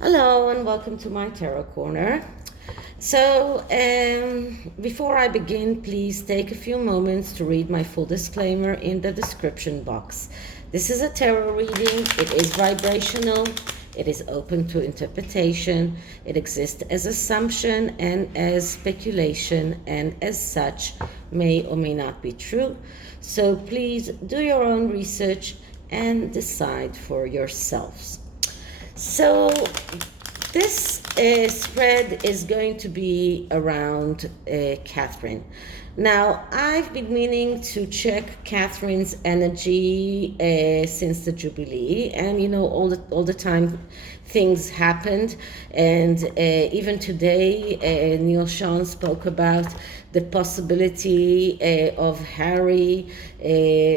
Hello and welcome to my Tarot Corner. So, before I begin, please take a few moments to read my full disclaimer in the description box. This is a tarot reading, it is vibrational, it is open to interpretation, it exists as assumption and as speculation, and as such may or may not be true. So please do your own research and decide for yourselves. So this spread is going to be around Catherine. Now, I've been meaning to check Catherine's energy since the Jubilee, and all the time things happened, and even today, Neil Sean spoke about the possibility of Harry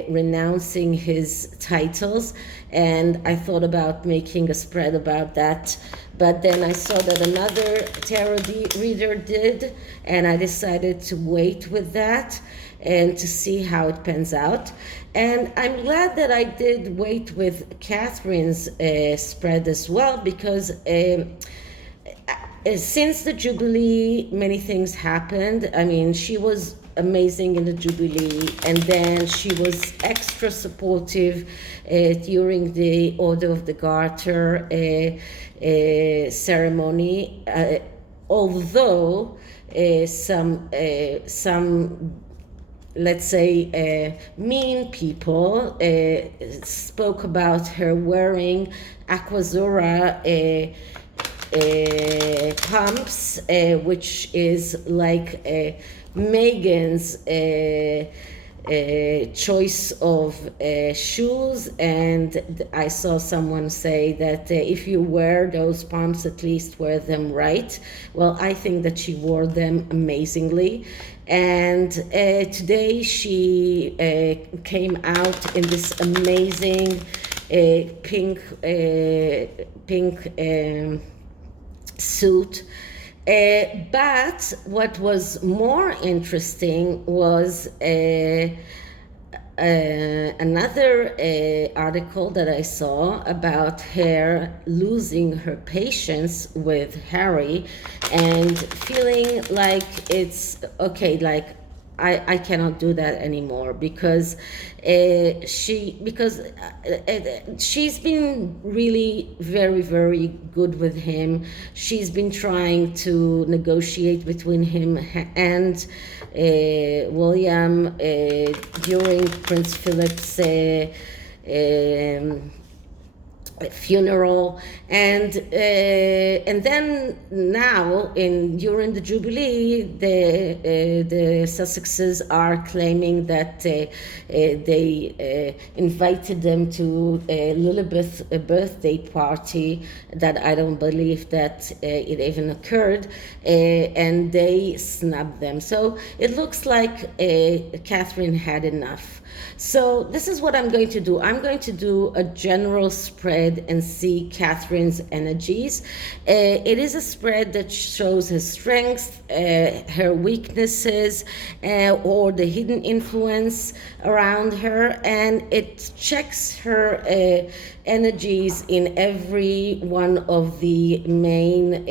renouncing his titles, and I thought about making a spread about that, but then I saw that another tarot reader did, and I decided to wait with that and to see how it pans out. And I'm glad that I did wait with Catherine's spread as well, because since the Jubilee, many things happened. I mean, she was amazing in the Jubilee, and then she was extra supportive during the Order of the Garter ceremony, although some let's say mean people spoke about her wearing aquazura pumps, which is like Meghan's choice of shoes, and I saw someone say that if you wear those pumps, at least wear them right. Well, I think that she wore them amazingly, and today she came out in this amazing pink suit. But what was more interesting was another article that I saw about her losing her patience with Harry and feeling like it's okay, like I cannot do that anymore, because she's been really very, very good with him. She's been trying to negotiate between him and William during Prince Philip's funeral, and then now during the Jubilee, the Sussexes are claiming that they invited them to Lilibeth's birthday party that I don't believe that it even occurred, and they snubbed them. So it looks like Catherine had enough. So this is what I'm going to do. I'm going to do a general spread and see Catherine's energies. It is a spread that shows her strengths, her weaknesses, or the hidden influence around her, and it checks her energies in every one of the main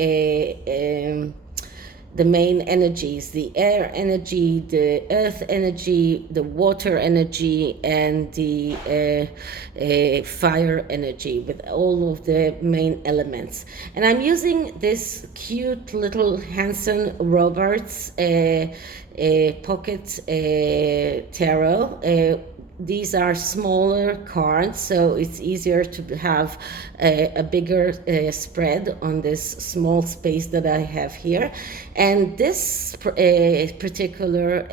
energies: the air energy, the earth energy, the water energy, and the fire energy, with all of the main elements. And I'm using this cute little HANSON-ROBERTS pocket tarot. These are smaller cards, so it's easier to have a bigger spread on this small space that I have here. And this particular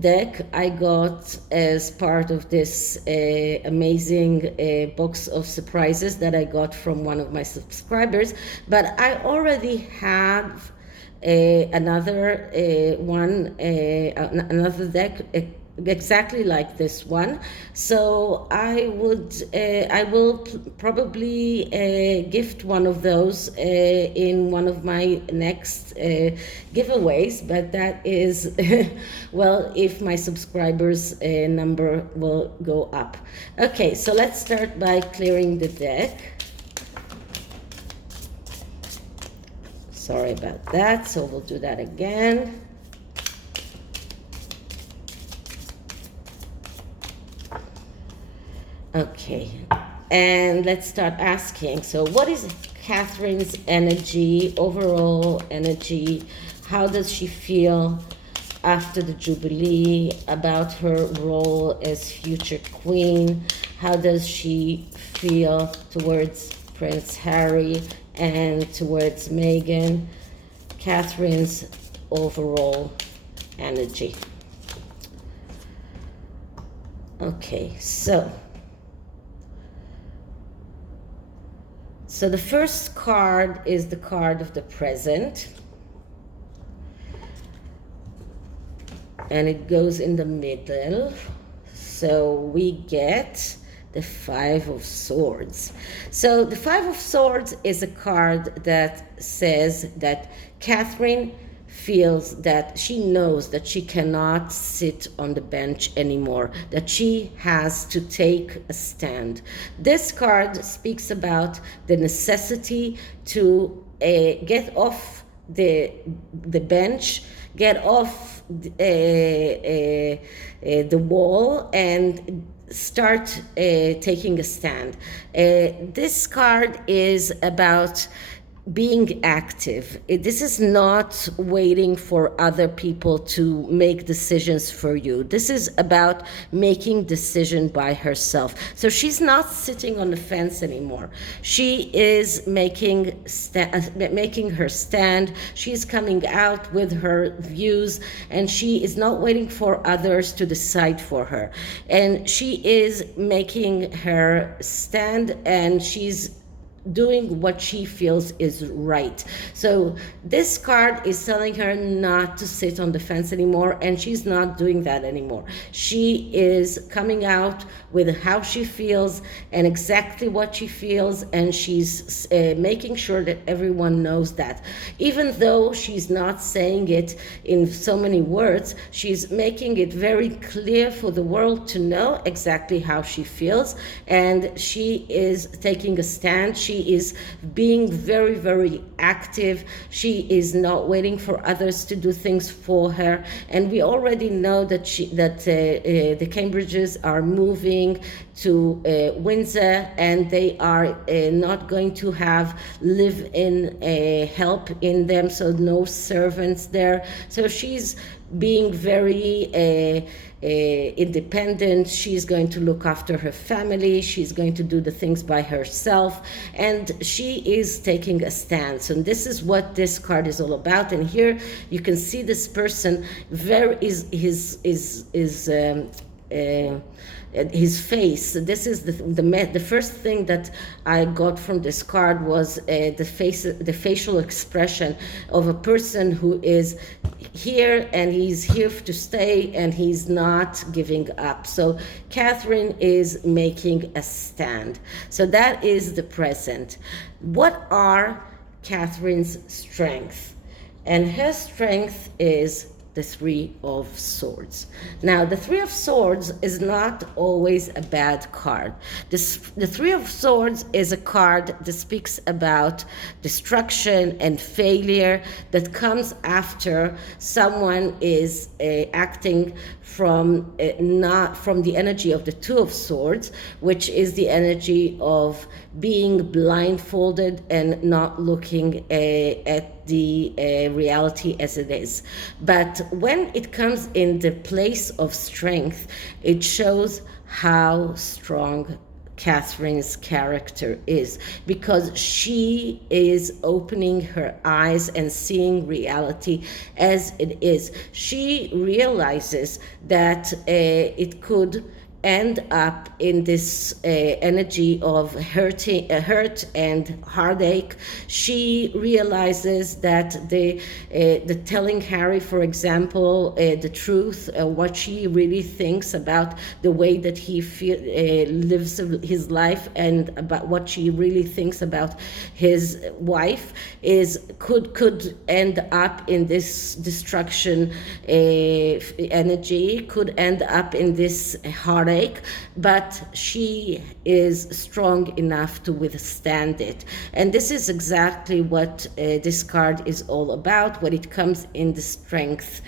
deck I got as part of this amazing box of surprises that I got from one of my subscribers, but I already have another another deck exactly like this one. So I will probably gift one of those in one of my next giveaways, but that is well, if my subscribers number will go up. Okay, so let's start by clearing the deck. Sorry about that. So we'll do that again. Okay, and let's start asking. So what is Catherine's energy, overall energy? How does she feel after the Jubilee, about her role as future queen? How does she feel towards Prince Harry and towards Meghan? Catherine's overall energy. Okay, so the first card is the card of the present. And it goes in the middle. So we get the Five of Swords. So the Five of Swords is a card that says that Catherine feels that she knows that she cannot sit on the bench anymore, that she has to take a stand. This card speaks about the necessity to get off the bench, get off the wall and start taking a stand. This card is about being active. This is not waiting for other people to make decisions for you. This is about making decision by herself. So she's not sitting on the fence anymore. She is making her stand. She's coming out with her views, and she is not waiting for others to decide for her. And she is making her stand, and she's doing what she feels is right. So this card is telling her not to sit on the fence anymore, and she's not doing that anymore. She is coming out with how she feels and exactly what she feels, and she's making sure that everyone knows that. Even though she's not saying it in so many words, she's making it very clear for the world to know exactly how she feels, and she is taking a stand. She is being very, very active. She is not waiting for others to do things for her. And we already know that the Cambridges are moving to Windsor, and they are not going to have live-in help in them, so no servants there. So she's being very independent. She's going to look after her family. She's going to do the things by herself, and she is taking a stance. And this is what this card is all about. And here you can see this person his face. This is the first thing that I got from this card was the facial expression of a person who is here, and he's here to stay, and he's not giving up. So Catherine is making a stand. So that is the present. What are Catherine's strengths? And her strength is the Three of Swords. Now, the Three of Swords is not always a bad card. The Three of Swords is a card that speaks about destruction and failure that comes after someone is acting from not from the energy of the Two of Swords, which is the energy of being blindfolded and not looking at the reality as it is. But when it comes in the place of strength, it shows how strong Catherine's character is, because she is opening her eyes and seeing reality as it is. She realizes that it could end up in this energy of hurt and heartache. She realizes that the telling Harry, for example, the truth, what she really thinks about the way that he lives his life, and about what she really thinks about his wife, could end up in this destruction energy, could end up in this heartache heartache, but she is strong enough to withstand it. And this is exactly what this card is all about when it comes in the strength,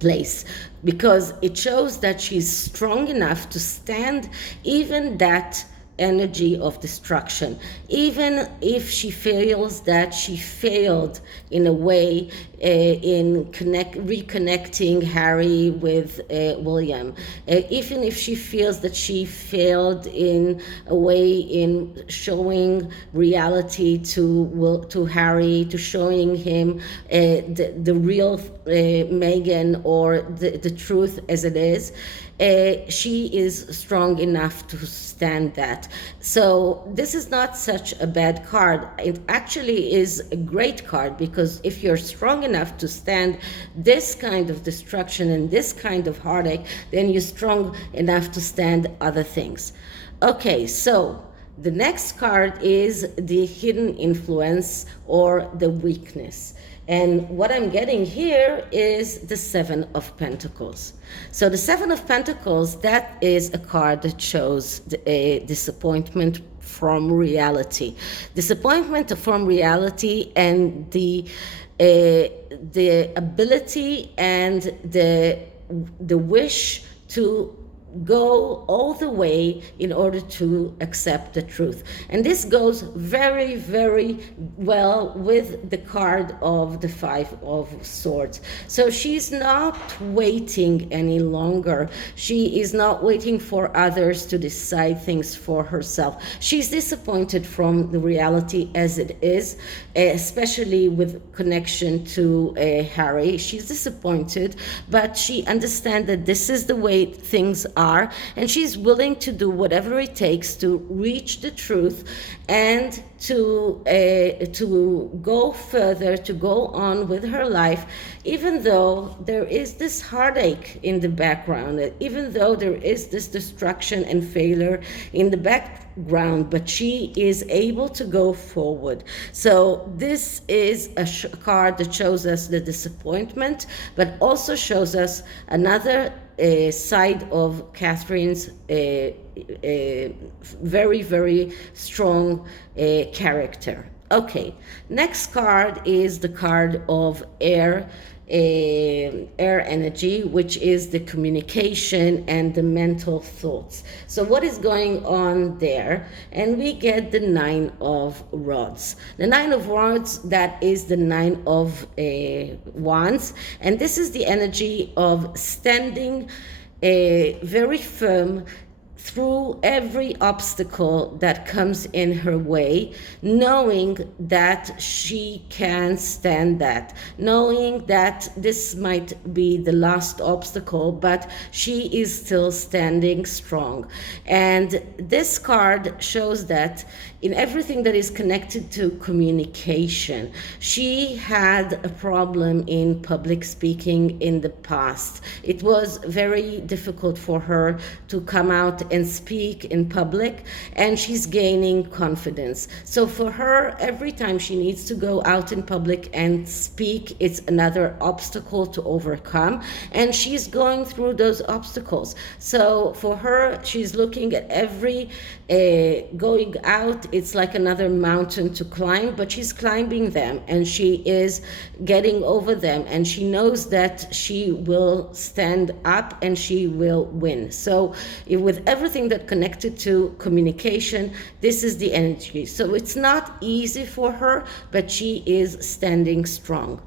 place, because it shows that she's strong enough to stand even that energy of destruction, even if she feels that she failed in a way in reconnecting Harry with William, even if she feels that she failed in a way in showing reality to Harry, to showing him the real Meghan, or the truth as it is. She is strong enough to stand that. So this is not such a bad card. It actually is a great card, because if you're strong enough to stand this kind of destruction and this kind of heartache, then you're strong enough to stand other things. Okay, so the next card is the hidden influence, or the weakness. And what I'm getting here is the Seven of Pentacles. So the Seven of Pentacles, that is a card that shows a disappointment from reality. Disappointment from reality, and the ability and the wish to go all the way in order to accept the truth. And this goes very, very well with the card of the Five of Swords. So she's not waiting any longer. She is not waiting for others to decide things for herself. She's disappointed from the reality as it is, especially with connection to Harry. She's disappointed, but she understands that this is the way things are, and she's willing to do whatever it takes to reach the truth and to go further, to go on with her life, even though there is this heartache in the background, even though there is this destruction and failure in the background, but she is able to go forward. So this is a card that shows us the disappointment, but also shows us another side of Catherine's very, very strong character. Okay, next card is the card of air energy, which is the communication and the mental thoughts. So what is going on there? And we get the Nine of Rods. The Nine of Rods, that is the Nine of Wands, and this is the energy of standing very firm through every obstacle that comes in her way, knowing that she can stand that, knowing that this might be the last obstacle, but she is still standing strong. And this card shows that in everything that is connected to communication, she had a problem in public speaking in the past. It was very difficult for her to come out and speak in public, and she's gaining confidence. So for her, every time she needs to go out in public and speak, it's another obstacle to overcome, and she's going through those obstacles. So for her, she's looking at every going out, it's like another mountain to climb, but she's climbing them, and she is getting over them, and she knows that she will stand up and she will win. So with everything that connected to communication, this is the energy. So it's not easy for her, but she is standing strong.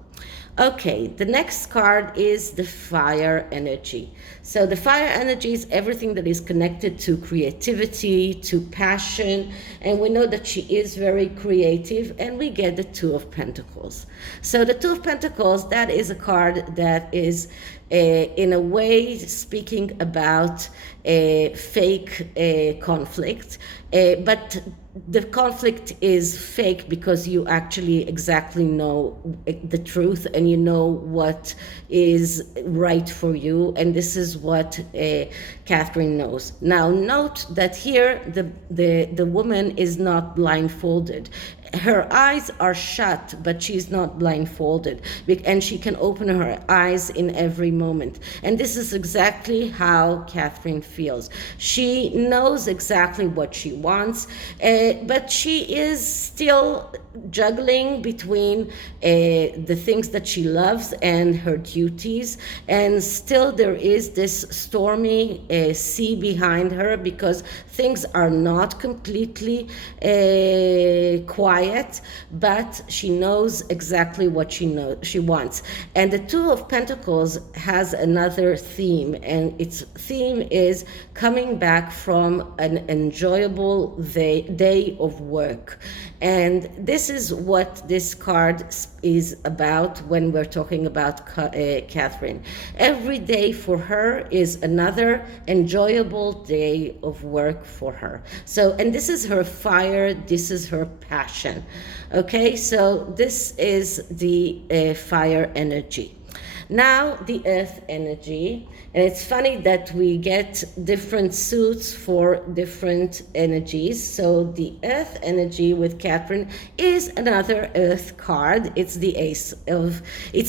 Okay, the next card is the fire energy. So the fire energy is everything that is connected to creativity, to passion, and we know that she is very creative, and we get the Two of Pentacles. So the Two of Pentacles, that is a card that is in a way speaking about a fake conflict, but the conflict is fake because you actually exactly know the truth, and you know what is right for you, and this is what Catherine knows. Now note that here the woman is not blindfolded. Her eyes are shut, but she's not blindfolded, and she can open her eyes in every moment. And this is exactly how Catherine feels. She knows exactly what she wants, but she is still juggling between the things that she loves and her duties, and still there is this stormy sea behind her, because things are not completely quiet, but she knows exactly what she wants. And the Two of Pentacles has another theme, and its theme is coming back from an enjoyable day of work. And this is what this card is about when we're talking about Catherine. Every day for her is another enjoyable day of work for her. So, and this is her fire, this is her passion. Okay, so this is the fire energy. Now the earth energy, and it's funny that we get different suits for different energies. So the earth energy with Catherine is another earth card. It's the it's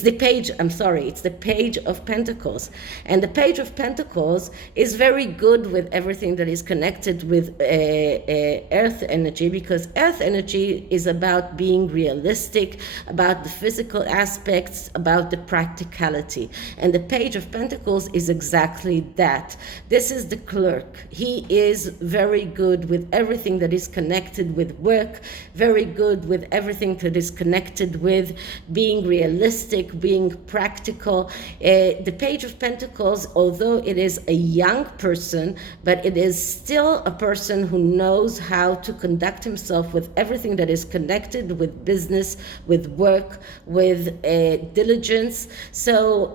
the page of Pentacles. And the page of Pentacles is very good with everything that is connected with earth energy, because earth energy is about being realistic, about the physical aspects, about the practicality. And the page of Pentacles is exactly that. This is the clerk. He is very good with everything that is connected with work, very good with everything that is connected with being realistic, being practical. The page of Pentacles, although it is a young person, but it is still a person who knows how to conduct himself with everything that is connected with business, with work, with diligence. So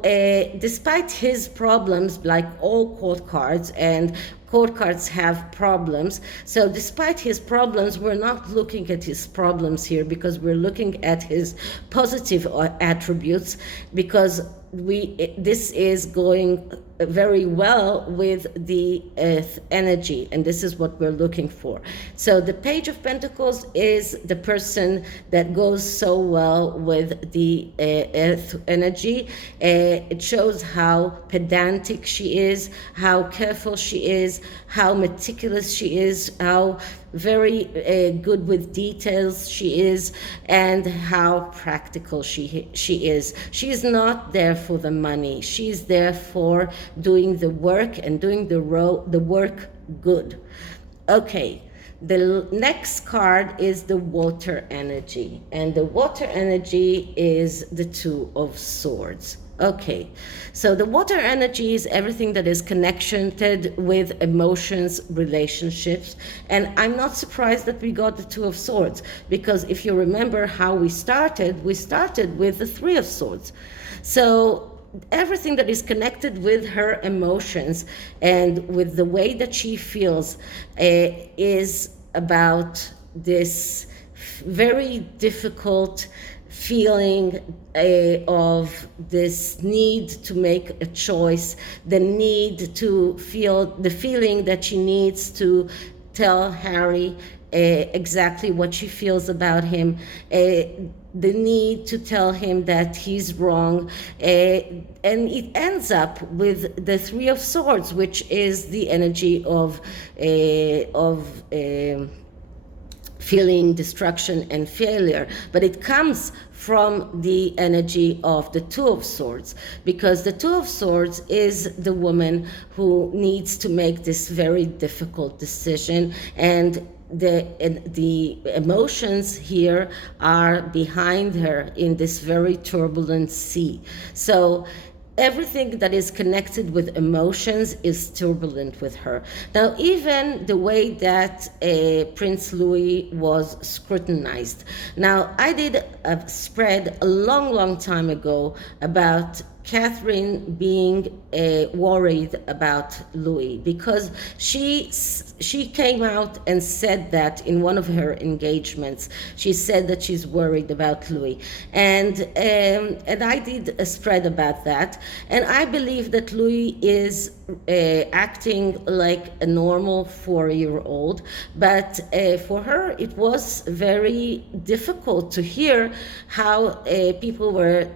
despite his problems, like all court cards, and court cards have problems, so despite his problems, we're not looking at his problems here, because we're looking at his positive attributes, because this is going very well with the earth energy, and this is what we're looking for. So the page of Pentacles is the person that goes so well with the earth energy. It shows how pedantic she is, how careful she is, how meticulous she is, how very good with details she is, and how practical she is. She is not there for the money. She's there for doing the work, and doing the work good. Okay, the next card is the water energy, and the water energy is the Two of Swords. Okay, so the water energy is everything that is connected with emotions, relationships, and I'm not surprised that we got the Two of Swords, because if you remember how we started with the Three of Swords. So everything that is connected with her emotions and with the way that she feels is about this very difficult feeling of this need to make a choice, the need to feel, the feeling that she needs to tell Harry exactly what she feels about him, the need to tell him that he's wrong, and it ends up with the Three of Swords, which is the energy of feeling destruction and failure, but it comes from the energy of the Two of Swords, because the Two of Swords is the woman who needs to make this very difficult decision, and the emotions here are behind her in this very turbulent sea. So everything that is connected with emotions is turbulent with her. Now, even the way that Prince Louis was scrutinized. Now, I did a spread a long time ago about Catherine being worried about Louis, because she came out and said that in one of her engagements. She said that she's worried about Louis, and I did a spread about that, and I believe that Louis is acting like a normal 4-year-old, but for her it was very difficult to hear how people were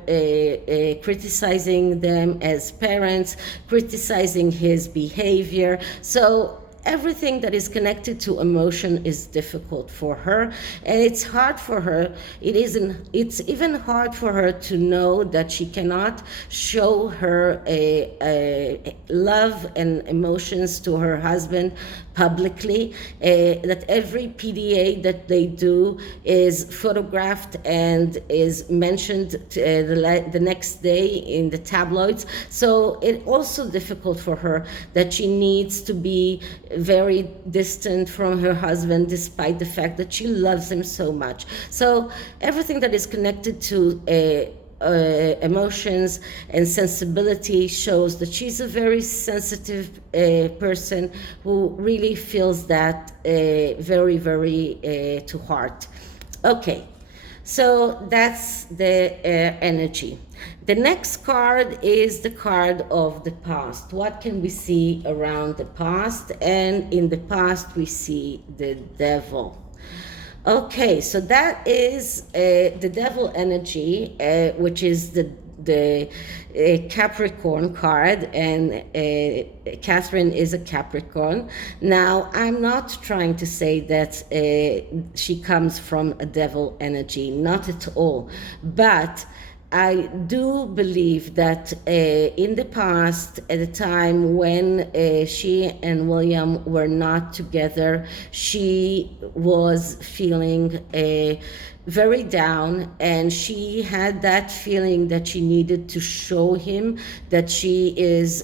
criticizing them as parents, criticizing his behavior. So everything that is connected to emotion is difficult for her, and it's hard for her. It's even hard for her to know that she cannot show her love and emotions to her husband publicly, that every PDA that they do is photographed and is mentioned the next day in the tabloids. So it's also difficult for her that she needs to be very distant from her husband despite the fact that she loves him so much. So everything that is connected to emotions and sensibility shows that she's a very sensitive person who really feels that very, very to heart. Okay, so that's the energy. The next card is the card of the past. What can we see around the past? And in the past we see the devil. Okay, so that is the devil energy, which is the Capricorn card, and Catherine is a Capricorn. Now, I'm not trying to say that she comes from a devil energy, not at all, but I do believe that in the past, at a time when she and William were not together, she was feeling very down, and she had that feeling that she needed to show him that she is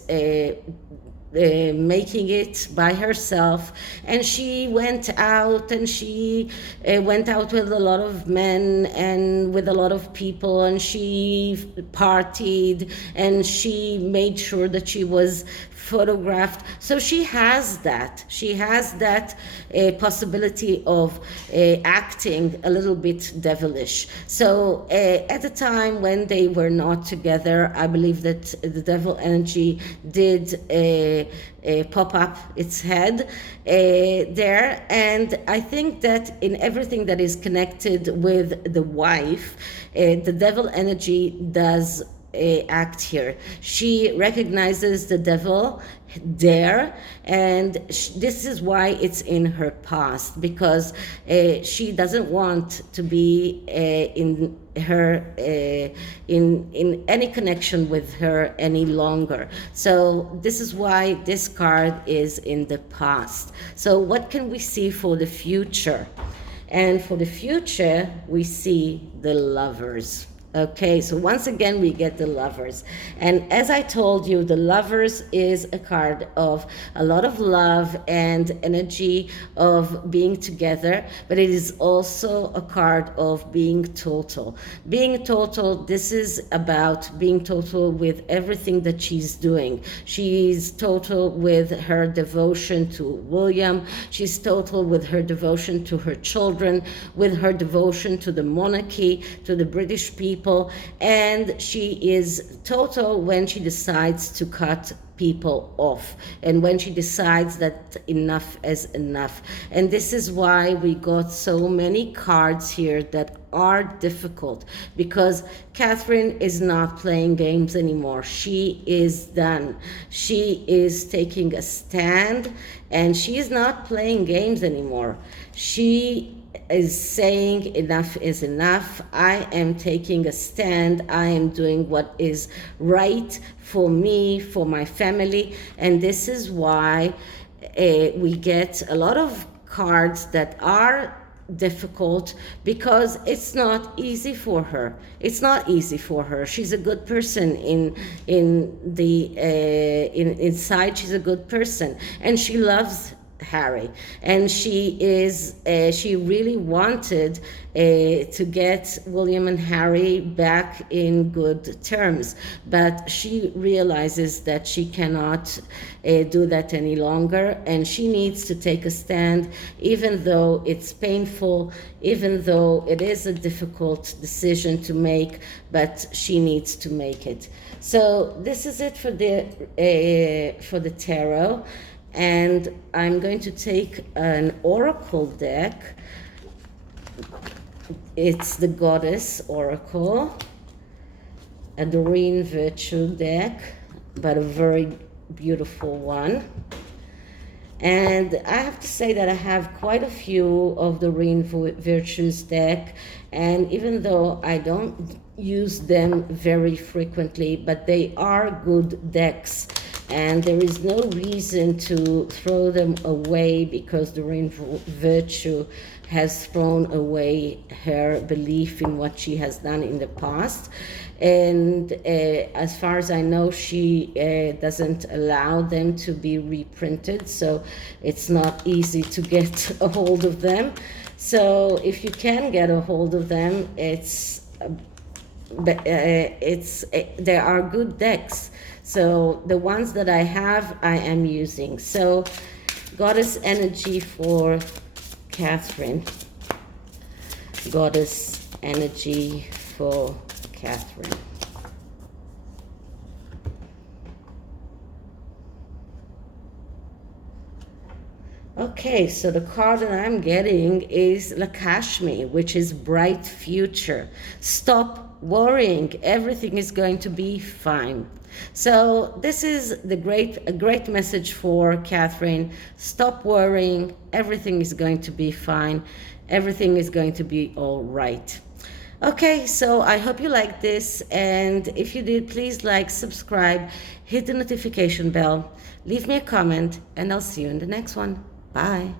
making it by herself, and she went out, and she went out with a lot of men and with a lot of people, and she partied, and she made sure that she was photographed. So she has that possibility of acting a little bit devilish. So at the time when they were not together, I believe that the devil energy did pop up its head there, and I think that in everything that is connected with the wife, the devil energy does act here. She recognizes the devil there, and this is why it's in her past, because she doesn't want to be in her in any connection with her any longer. So this is why this card is in the past. So what can we see for the future? And for the future we see the Lovers. Okay, so once again we get the Lovers, and as I told you, the Lovers is a card of a lot of love and energy of being together, but it is also a card of being total. Being total, this is about being total with everything that she's doing. She's total with her devotion to William, she's total with her devotion to her children, with her devotion to the monarchy, to the British people, and she is total when she decides to cut people off, and when she decides that enough is enough. And this is why we got so many cards here that are difficult, because Catherine is not playing games anymore. She is done. She is taking a stand, and she is not playing games anymore. She is saying enough is enough. I am taking a stand. I am doing what is right for me, for my family. And this is why we get a lot of cards that are difficult, because it's not easy for her. It's not easy for her. She's a good person inside. She's a good person, and she loves Harry, and she really wanted to get William and Harry back in good terms, but she realizes that she cannot do that any longer, and she needs to take a stand, even though it's painful, even though it is a difficult decision to make, but she needs to make it. So this is it for the tarot. And I'm going to take an oracle deck. It's the Goddess Oracle, a Doreen Virtue deck, but a very beautiful one. And I have to say that I have quite a few of the Doreen Virtues deck, and even though I don't use them very frequently, but they are good decks. And there is no reason to throw them away because Doreen Virtue has thrown away her belief in what she has done in the past. And as far as I know, she doesn't allow them to be reprinted, so it's not easy to get a hold of them. So if you can get a hold of them, there are good decks. So the ones that I have, I am using. So Goddess energy for Catherine. Goddess energy for Catherine. Okay, so the card that I'm getting is Lakshmi, which is bright future. Stop worrying. Everything is going to be fine. So this is a great message for Catherine. Stop worrying. Everything is going to be fine. Everything is going to be all right. Okay, so I hope you liked this, and if you did, please like, subscribe, hit the notification bell, leave me a comment, and I'll see you in the next one. Bye.